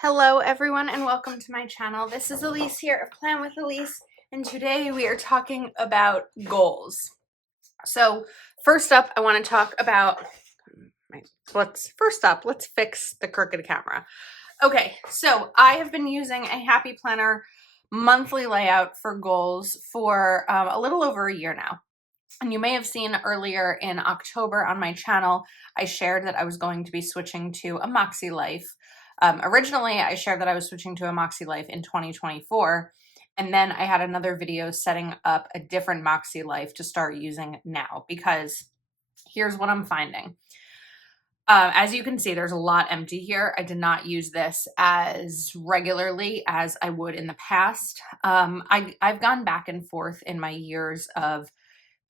Hello everyone and welcome to my channel. This is Elise here of Plan with Elise, and today we are talking about goals. So first up, I want to talk about, let's fix the crooked camera. Okay, so I have been using a Happy Planner monthly layout for goals for a little over a year now. And you may have seen earlier in October on my channel, I shared that I was going to be switching to a MakseLife. Originally, I shared that I was switching to a MakseLife in 2024, and then I had another video setting up a different MakseLife to start using now, because here's what I'm finding. As you can see, there's a lot empty here. I did not use this as regularly as I would in the past. I've gone back and forth in my years of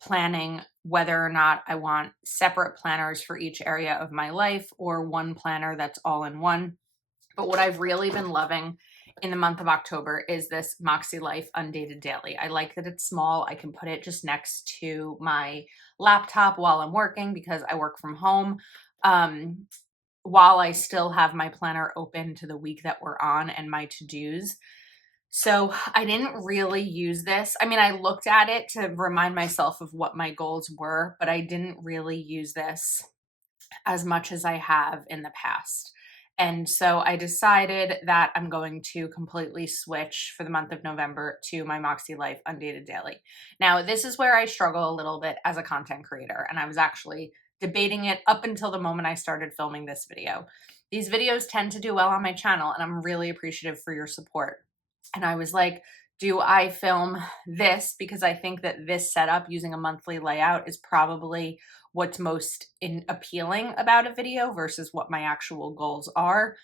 planning whether or not I want separate planners for each area of my life or one planner that's all in one. But what I've really been loving in the month of October is this MakseLife Undated Daily. I like that it's small. I can put it just next to my laptop while I'm working because I work from home. While I still have my planner open to the week that we're on and my to-dos. So I didn't really use this. I mean, I looked at it to remind myself of what my goals were, but I didn't really use this as much as I have in the past. And so I decided that I'm going to completely switch for the month of November to my MakseLife Undated Daily. Now, this is where I struggle a little bit as a content creator, and I was actually debating it up until the moment I started filming this video. These videos tend to do well on my channel, and I'm really appreciative for your support. And I was like, do I film this? Because I think that this setup using a monthly layout is probably what's most appealing about a video versus what my actual goals are.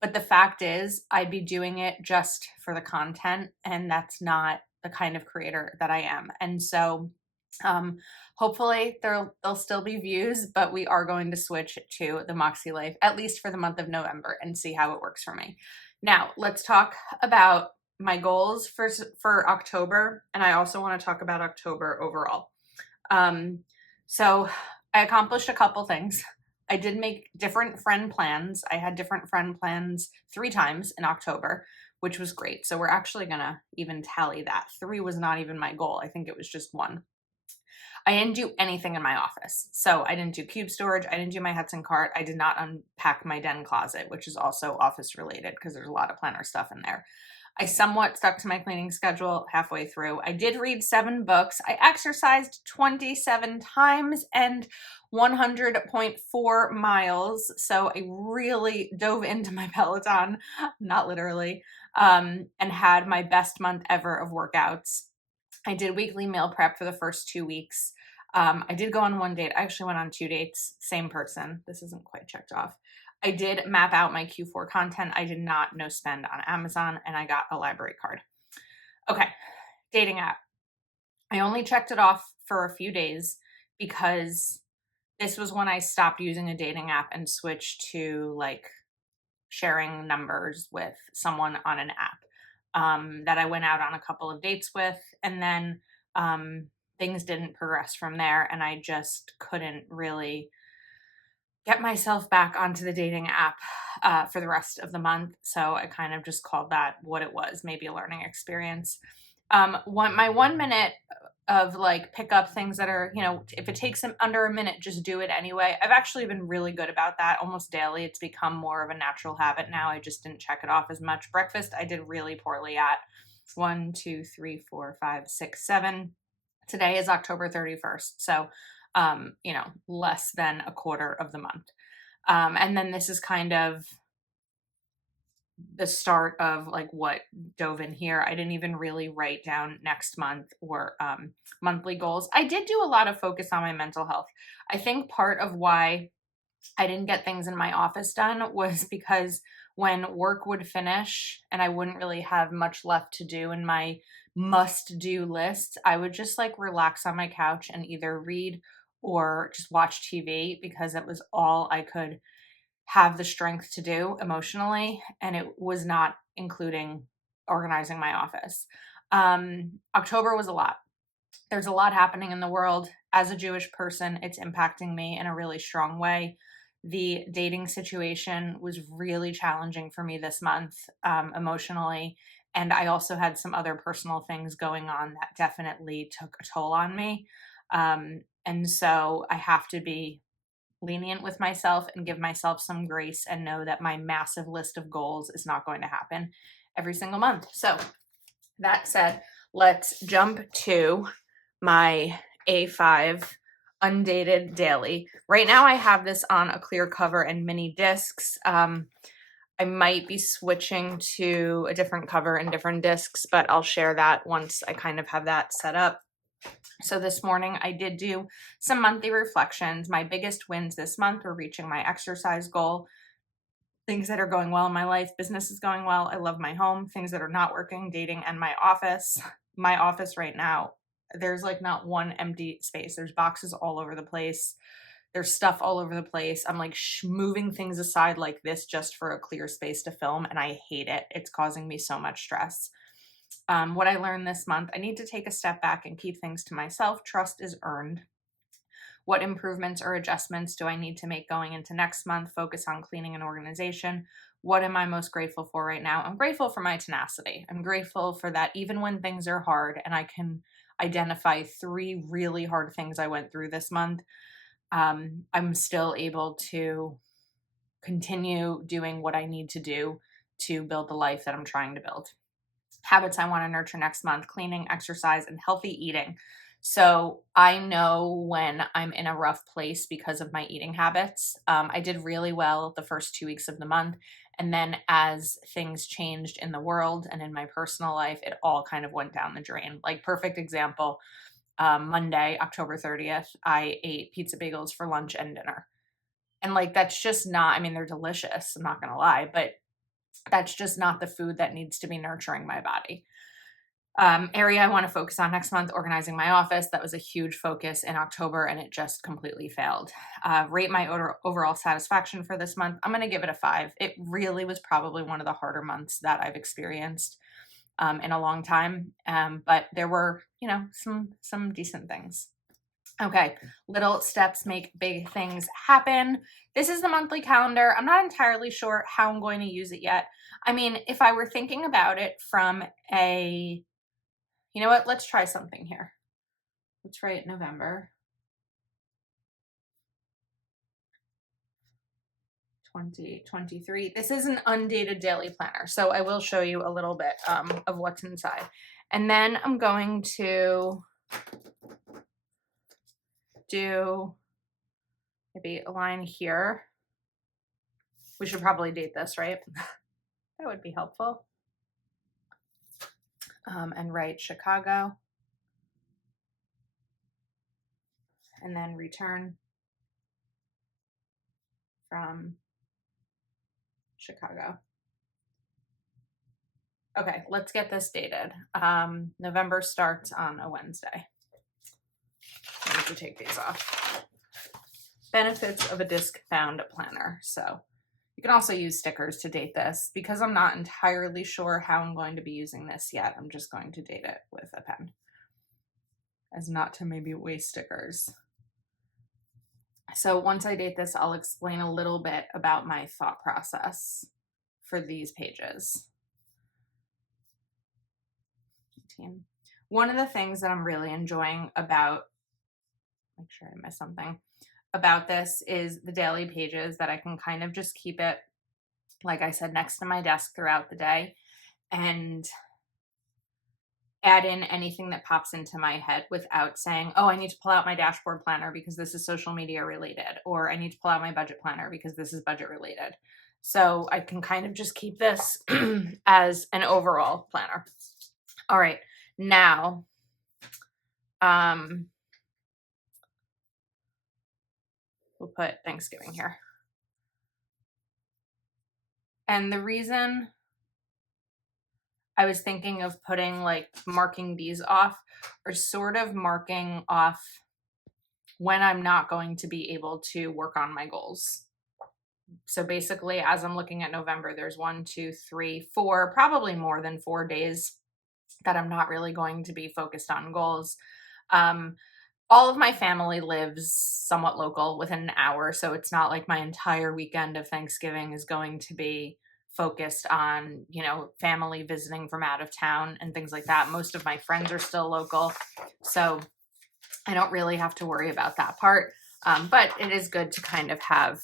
But the fact is, I'd be doing it just for the content, and that's not the kind of creator that I am. And so hopefully there'll still be views, but we are going to switch to the MakseLife, at least for the month of November, and see how it works for me. Now, let's talk about my goals for October, and I also want to talk about October overall. So I accomplished a couple things. I did make different friend plans. I had different friend plans 3 times in October, which was great. So we're actually gonna even tally that. 3 was not even my goal. I think it was just 1. I didn't do anything in my office. So I didn't do cube storage. I didn't do my Hudson cart. I did not unpack my den closet, which is also office related because there's a lot of planner stuff in there. I somewhat stuck to my cleaning schedule halfway through. I did read 7 books. I exercised 27 times and 100.4 miles. So I really dove into my Peloton, not literally, and had my best month ever of workouts. I did weekly meal prep for the first 2 weeks. I did go on 1 date. I actually went on 2 dates, same person. This isn't quite checked off. I did map out my Q4 content. I did not no spend on Amazon, and I got a library card. Okay, dating app. I only checked it off for a few days because this was when I stopped using a dating app and switched to like sharing numbers with someone on an app that I went out on a couple of dates with, and then things didn't progress from there, and I just couldn't really get myself back onto the dating app for the rest of the month. So I kind of just called that what it was, maybe a learning experience. My 1 minute of like pick up things that are, if it takes under a minute, just do it anyway. I've actually been really good about that almost daily. It's become more of a natural habit now. I just didn't check it off as much. Breakfast, I did really poorly at. 1, 2, 3, 4, 5, 6, 7. Today is October 31st. So, less than a quarter of the month. And then this is kind of the start of like what dove in here. I didn't even really write down next month or monthly goals. I did do a lot of focus on my mental health. I think part of why I didn't get things in my office done was because when work would finish and I wouldn't really have much left to do in my must-do list, I would just like relax on my couch and either read or just watch TV because it was all I could have the strength to do emotionally, and it was not including organizing my office. October was a lot. There's a lot happening in the world. As a Jewish person, it's impacting me in a really strong way. The dating situation was really challenging for me this month, emotionally. And I also had some other personal things going on that definitely took a toll on me. And so I have to be lenient with myself and give myself some grace and know that my massive list of goals is not going to happen every single month. So that said, let's jump to my A5 undated daily. Right now I have this on a clear cover and mini discs. I might be switching to a different cover and different discs, but I'll share that once I kind of have that set up. So this morning I did do some monthly reflections. My biggest wins this month were reaching my exercise goal, things that are going well in my life. Business is going well. I love my home. Things that are not working, dating, and my office. My office right now, there's like not one empty space. There's boxes all over the place. There's stuff all over the place. I'm like moving things aside like this just for a clear space to film, and I hate it. It's causing me so much stress. What I learned this month, I need to take a step back and keep things to myself. Trust is earned. What improvements or adjustments do I need to make going into next month? Focus on cleaning and organization. What am I most grateful for right now? I'm grateful for my tenacity. I'm grateful for that even when things are hard and I can identify 3 really hard things I went through this month, I'm still able to continue doing what I need to do to build the life that I'm trying to build. Habits I want to nurture next month: cleaning, exercise, and healthy eating. So I know when I'm in a rough place because of my eating habits. I did really well the first 2 weeks of the month. And then as things changed in the world and in my personal life, it all kind of went down the drain. Like, perfect example, Monday, October 30th, I ate pizza bagels for lunch and dinner. And like, that's just not, I mean, they're delicious, I'm not going to lie, but that's just not the food that needs to be nurturing my body. Area I want to focus on next month: organizing my office. That was a huge focus in October and it just completely failed. Rate my overall satisfaction for this month. I'm going to give it a 5. It really was probably one of the harder months that I've experienced in a long time. But there were, some decent things. Okay, little steps make big things happen. This is the monthly calendar. I'm not entirely sure how I'm going to use it yet. I mean, if I were thinking about it from you know what, let's try something here. Let's write November 2023. This is an undated daily planner, so I will show you a little bit of what's inside. And then I'm going to do maybe a line here. We should probably date this, right? That would be helpful. And write Chicago. And then return from Chicago. Okay, let's get this dated. November starts on a Wednesday. I need to take these off. Benefits of a disc-bound planner. So you can also use stickers to date this. Because I'm not entirely sure how I'm going to be using this yet, I'm just going to date it with a pen, as not to maybe waste stickers. So once I date this, I'll explain a little bit about my thought process for these pages. One of the things that I'm really enjoying about, make sure I didn't miss something, about this is the daily pages, that I can kind of just keep it, like I said, next to my desk throughout the day and add in anything that pops into my head without saying, oh, I need to pull out my dashboard planner because this is social media related, or I need to pull out my budget planner because this is budget related. So I can kind of just keep this as an overall planner. All right, now, we'll put Thanksgiving here. And the reason I was thinking of putting, like, marking these off, or sort of marking off when I'm not going to be able to work on my goals. So basically, as I'm looking at November, there's 1, 2, 3, 4, probably more than 4 days that I'm not really going to be focused on goals. all of my family lives somewhat local within an hour, so it's not like my entire weekend of Thanksgiving is going to be focused on, you know, family visiting from out of town and things like that. Most of my friends are still local, so I don't really have to worry about that part. But it is good to kind of have,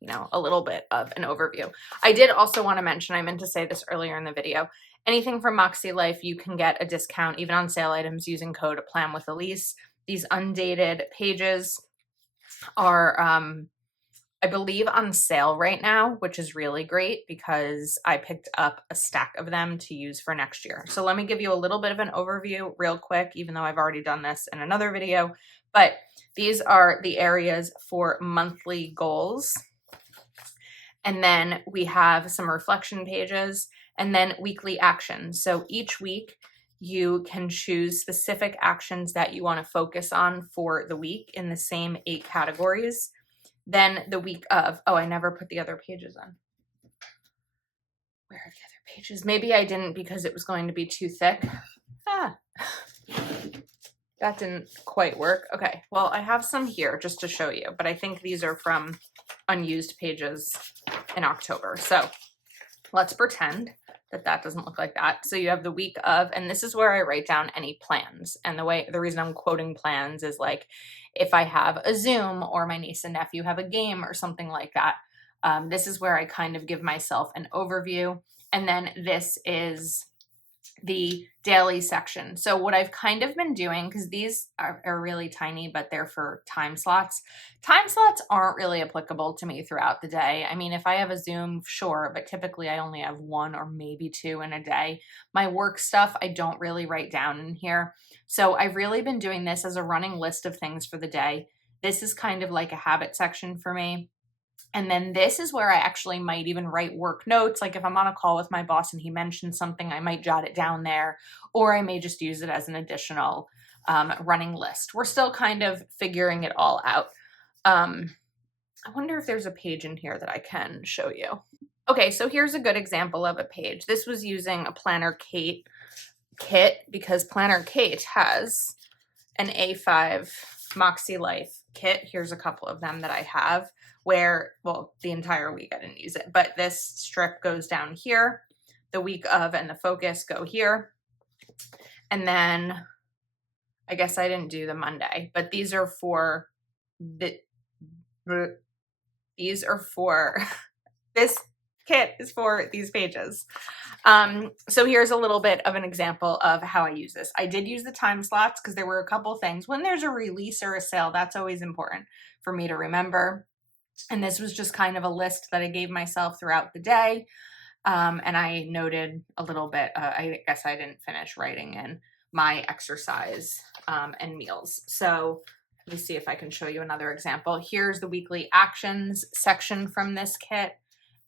you know, a little bit of an overview. I did also want to mention, I meant to say this earlier in the video, anything from MakseLife, you can get a discount even on sale items using code Plan with Elise. These undated pages are, I believe, on sale right now, which is really great because I picked up a stack of them to use for next year. So let me give you a little bit of an overview real quick, even though I've already done this in another video. But these are the areas for monthly goals. And then we have some reflection pages and then weekly actions. So each week you can choose specific actions that you want to focus on for the week in the same 8 categories. Then the week of, oh, I never put the other pages in. Where are the other pages? Maybe I didn't because it was going to be too thick. That didn't quite work. Okay, well, I have some here just to show you, but I think these are from unused pages in October. So let's pretend that that doesn't look like that. So you have the week of, and this is where I write down any plans. And the reason I'm quoting plans is like, if I have a Zoom or my niece and nephew have a game or something like that, this is where I kind of give myself an overview. And then this is the daily section. So what I've kind of been doing, because these are really tiny, but they're for time slots. Time slots aren't really applicable to me throughout the day. I mean, if I have a Zoom, sure, but typically I only have 1 or maybe 2 in a day. My work stuff, I don't really write down in here. So I've really been doing this as a running list of things for the day. This is kind of like a habit section for me. And then this is where I actually might even write work notes. Like if I'm on a call with my boss and he mentions something, I might jot it down there, or I may just use it as an additional running list. We're still kind of figuring it all out. I wonder if there's a page in here that I can show you. Okay, so here's a good example of a page. This was using a Planner Kate kit because Planner Kate has an A5 MakseLife kit. Here's a couple of them that I have where, well, the entire week I didn't use it, but this strip goes down here. The week of and the focus go here. And then I guess I didn't do the Monday, but these are for this kit is for these pages. So here's a little bit of an example of how I use this. I did use the time slots because there were a couple things. When there's a release or a sale, that's always important for me to remember. And this was just kind of a list that I gave myself throughout the day. And I noted a little bit, I guess I didn't finish writing in my exercise and meals. So let me see if I can show you another example. Here's the weekly actions section from this kit.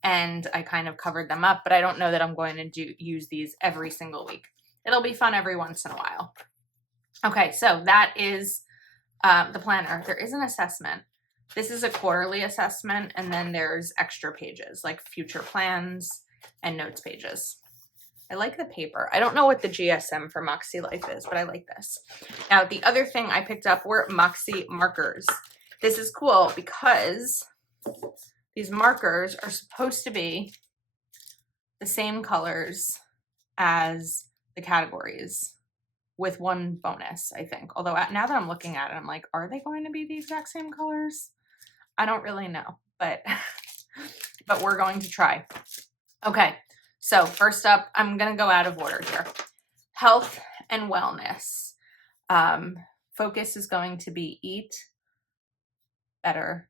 And I kind of covered them up, but I don't know that I'm going to use these every single week. It'll be fun every once in a while. Okay, so that is the planner. There is an assessment. This is a quarterly assessment, and then there's extra pages like future plans and notes pages. I like the paper. I don't know what the GSM for MakseLife is, but I like this. Now, the other thing I picked up were Makse markers. This is cool because these markers are supposed to be the same colors as the categories with one bonus, I think. Although now that I'm looking at it, I'm like, are they going to be the exact same colors? I don't really know, but we're going to try. Okay, so first up, I'm going to go out of order here. Health and wellness. Focus is going to be eat better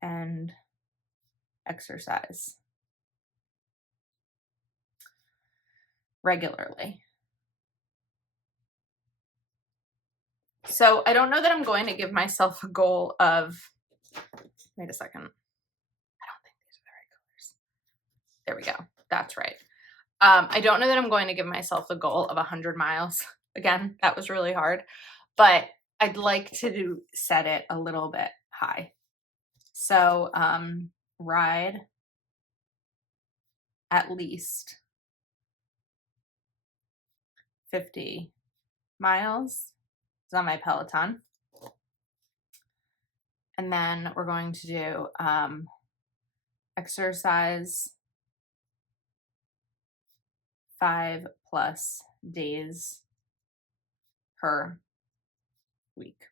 and exercise regularly. So I don't know that I'm going to give myself a goal of, wait a second. I don't think these are the right colors. There we go. That's right. I don't know that I'm going to give myself a goal of 100 miles. Again, that was really hard, but I'd like to set it a little bit high. So ride at least 50 miles is on my Peloton. And then we're going to do exercise 5+ days per week.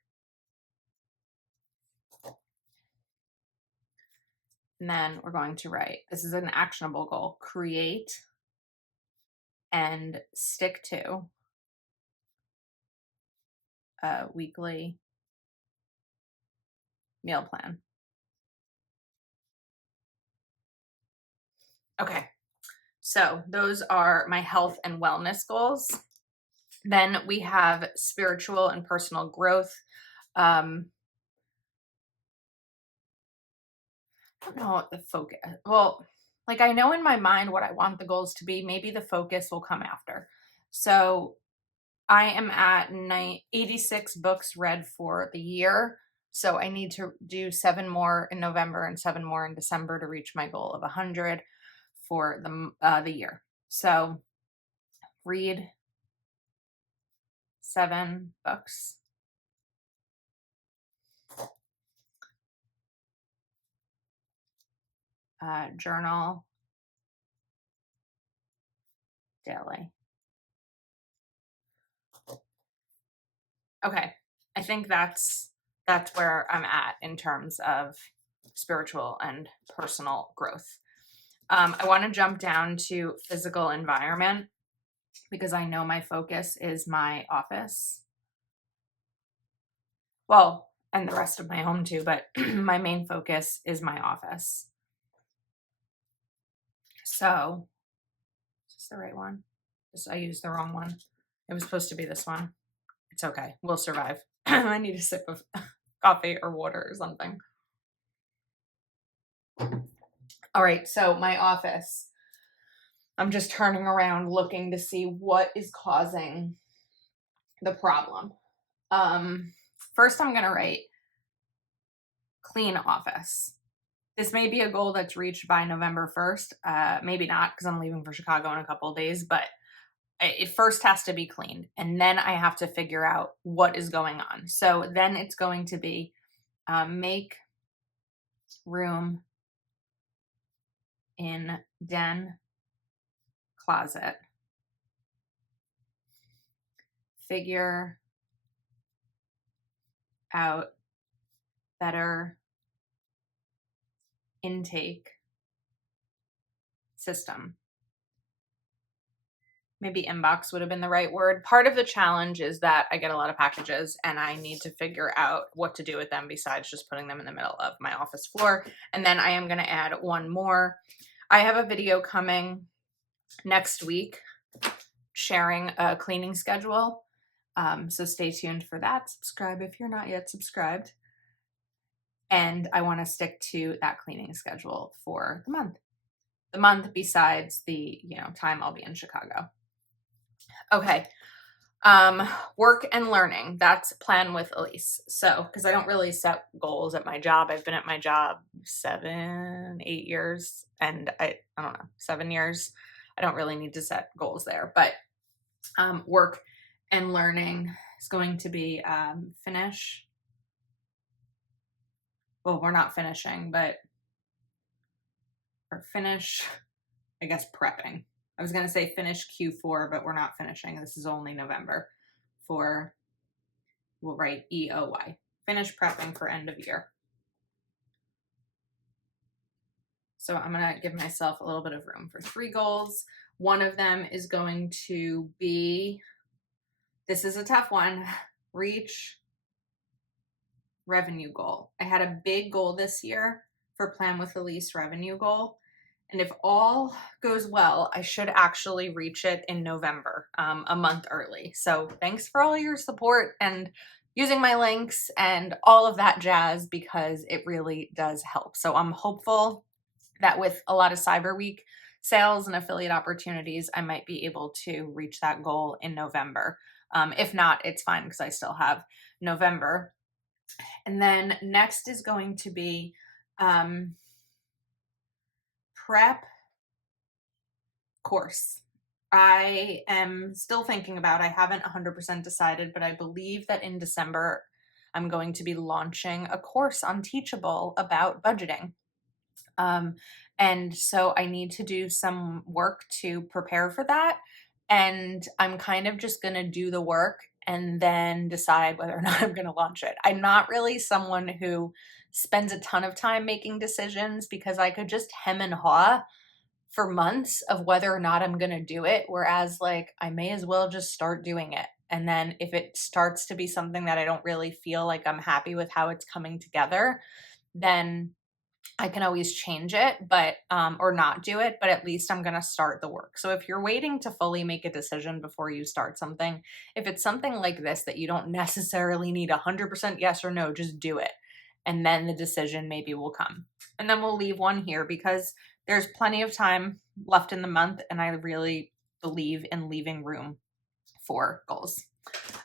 And then we're going to write, this is an actionable goal, create and stick to a weekly meal plan. Okay, so those are my health and wellness goals. Then we have spiritual and personal growth. I don't know what the focus, well, like I know in my mind what I want the goals to be. Maybe the focus will come after. So I am at 86 books read for the year. So I need to do 7 more in November and 7 more in December to reach my goal of 100 for the year. So read 7 books. Journal daily. Okay, I think that's where I'm at in terms of spiritual and personal growth. I want to jump down to physical environment because I know my focus is my office. Well, and the rest of my home too, but my main focus is my office. So, is this the right one? I used the wrong one. It was supposed to be this one. It's okay. We'll survive. I need a sip of coffee or water or something. All right, so my office. I'm just turning around looking to see what is causing the problem. First I'm going to write clean office. This may be a goal that's reached by November 1st. Maybe not because I'm leaving for Chicago in a couple of days, but it first has to be cleaned. And then I have to figure out what is going on. So then it's going to be make room in den closet. Figure out better intake system. Maybe inbox would have been the right word. Part of the challenge is that I get a lot of packages and I need to figure out what to do with them besides just putting them in the middle of my office floor. And then I am going to add one more. I have a video coming next week sharing a cleaning schedule. So stay tuned for that. Subscribe if you're not yet subscribed. And I want to stick to that cleaning schedule for the month. The month besides the, time I'll be in Chicago. Okay. Work and learning. That's plan with Elise. So, because I don't really set goals at my job. I've been at my job 7, 8 years, and I don't know, 7 years. I don't really need to set goals there, but work and learning is going to be finish. Well, we're not finishing, but or finish, I guess, prepping. I was going to say finish Q4, but we're not finishing. This is only November. We'll write EOY. Finish prepping for end of year. So I'm going to give myself a little bit of room for 3 goals. One of them is going to be, this is a tough one, reach revenue goal. I had a big goal this year for Plan with Elise revenue goal. And if all goes well, I should actually reach it in November, a month early. So thanks for all your support and using my links and all of that jazz because it really does help. So I'm hopeful that with a lot of Cyber Week sales and affiliate opportunities, I might be able to reach that goal in November. If not, it's fine because I still have November. And then next is going to be prep course. I am still thinking about, I haven't 100% decided, but I believe that in December, I'm going to be launching a course on Teachable about budgeting. Um, and so I need to do some work to prepare for that. And I'm kind of just going to do the work and then decide whether or not I'm going to launch it. I'm not really someone who spends a ton of time making decisions because I could just hem and haw for months of whether or not I'm going to do it. Whereas, like, I may as well just start doing it. And then if it starts to be something that I don't really feel like I'm happy with how it's coming together, then I can always change it, but or not do it, but at least I'm going to start the work. So if you're waiting to fully make a decision before you start something, if it's something like this that you don't necessarily need 100% yes or no, just do it. And then the decision maybe will come. And then we'll leave one here because there's plenty of time left in the month, and I really believe in leaving room for goals.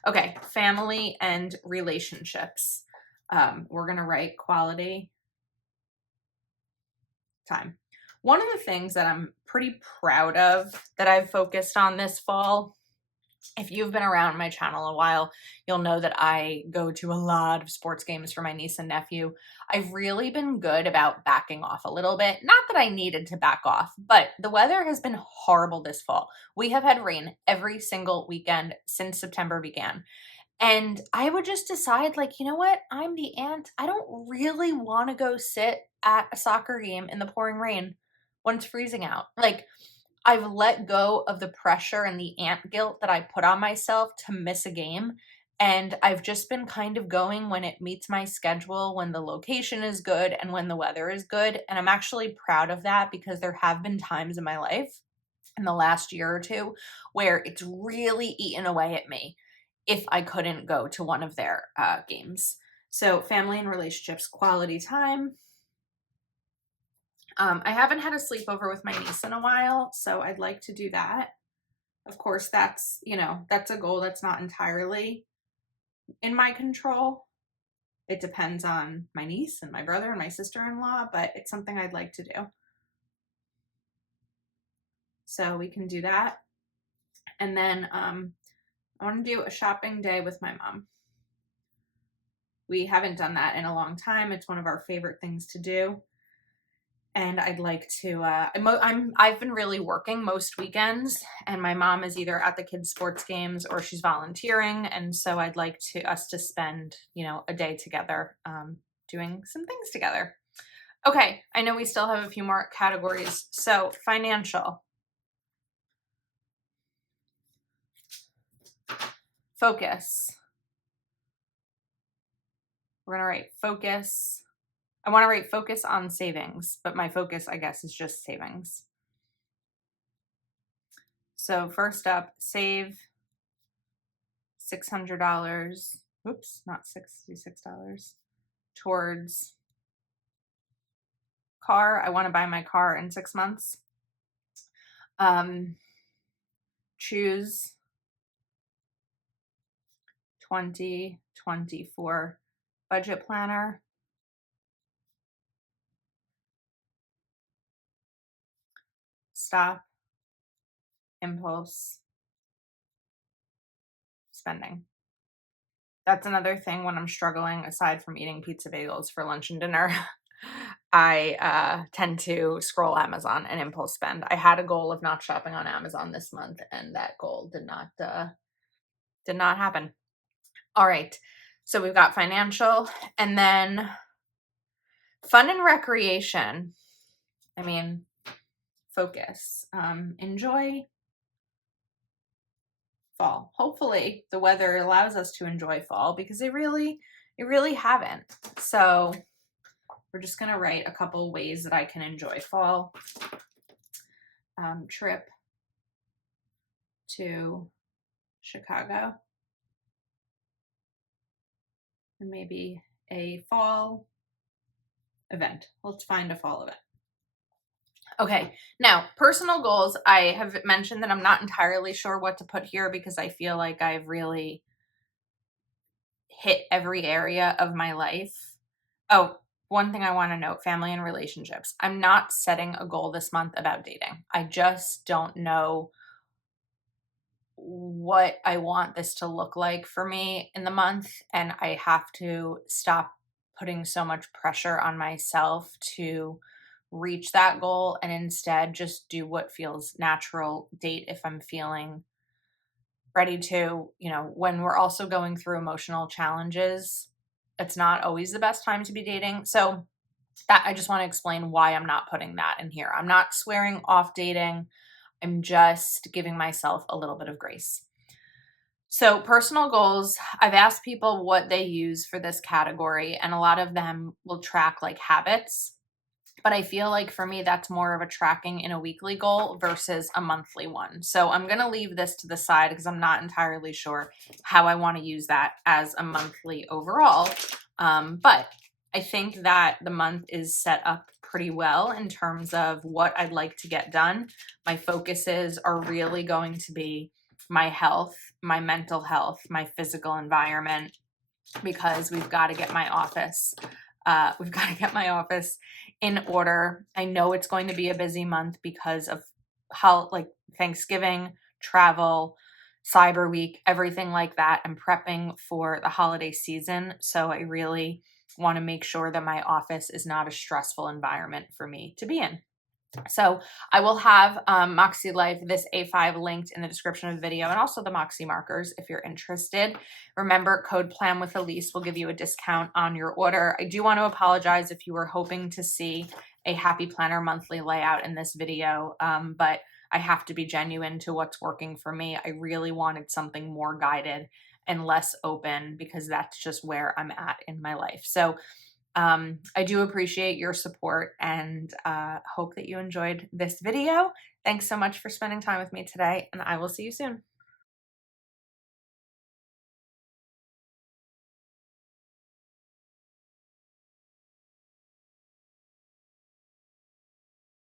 Okay, family and relationships. We're going to write quality time. One of the things that I'm pretty proud of that I've focused on this fall, if you've been around my channel a while, you'll know that I go to a lot of sports games for my niece and nephew. I've really been good about backing off a little bit. Not that I needed to back off, but the weather has been horrible this fall. We have had rain every single weekend since September began. And I would just decide, like, you know what? I'm the aunt. I don't really want to go sit at a soccer game in the pouring rain when it's freezing out. Like, I've let go of the pressure and the aunt guilt that I put on myself to miss a game. And I've just been kind of going when it meets my schedule, when the location is good and when the weather is good. And I'm actually proud of that because there have been times in my life in the last year or two where it's really eaten away at me if I couldn't go to one of their games. So family and relationships, quality time. I haven't had a sleepover with my niece in a while, so I'd like to do that. Of course, that's, that's a goal that's not entirely in my control. It depends on my niece and my brother and my sister-in-law, but it's something I'd like to do. So we can do that. And then I want to do a shopping day with my mom. We haven't done that in a long time. It's one of our favorite things to do. And I'd like to, I've been really working most weekends, and my mom is either at the kids' sports games or she's volunteering. And so I'd like us to spend, a day together, doing some things together. Okay. I know we still have a few more categories. So financial. Focus. We're going to write focus. I want to write focus on savings, but my focus, I guess, is just savings. So first up, save $600. Oops, not $66. Towards car. I want to buy my car in 6 months. Choose 2024 budget planner. Stop impulse spending. That's another thing when I'm struggling, aside from eating pizza bagels for lunch and dinner. I tend to scroll Amazon and impulse spend. I had a goal of not shopping on Amazon this month, and that goal did not happen. All right. So we've got financial, and then fun and recreation. I mean, focus. Enjoy fall. Hopefully the weather allows us to enjoy fall because it really haven't. So we're just going to write a couple ways that I can enjoy fall. Trip to Chicago. And maybe a fall event. Let's find a fall event. Okay, now personal goals. I have mentioned that I'm not entirely sure what to put here because I feel like I've really hit every area of my life. Oh, one thing I want to note, family and relationships. I'm not setting a goal this month about dating. I just don't know what I want this to look like for me in the month, and I have to stop putting so much pressure on myself to reach that goal and instead just do what feels natural, date if I'm feeling ready to. When we're also going through emotional challenges, it's not always the best time to be dating. So that I just want to explain why I'm not putting that in here. I'm not swearing off dating. I'm just giving myself a little bit of grace. So, personal goals, I've asked people what they use for this category, and a lot of them will track like habits. But I feel like for me, that's more of a tracking in a weekly goal versus a monthly one. So I'm going to leave this to the side because I'm not entirely sure how I want to use that as a monthly overall. But I think that the month is set up pretty well in terms of what I'd like to get done. My focuses are really going to be my health, my mental health, my physical environment, because we've got to get my office. We've got to get my office in order. I know it's going to be a busy month because of how, like, Thanksgiving, travel, Cyber Week, everything like that. I'm prepping for the holiday season. So I really want to make sure that my office is not a stressful environment for me to be in. So I will have MakseLife, this A5, linked in the description of the video, and also the Moxie markers if you're interested. Remember, code Plan with Elise will give you a discount on your order. I do want to apologize if you were hoping to see a Happy Planner monthly layout in this video, but I have to be genuine to what's working for me. I really wanted something more guided and less open because that's just where I'm at in my life. So I do appreciate your support and hope that you enjoyed this video. Thanks so much for spending time with me today, and I will see you soon.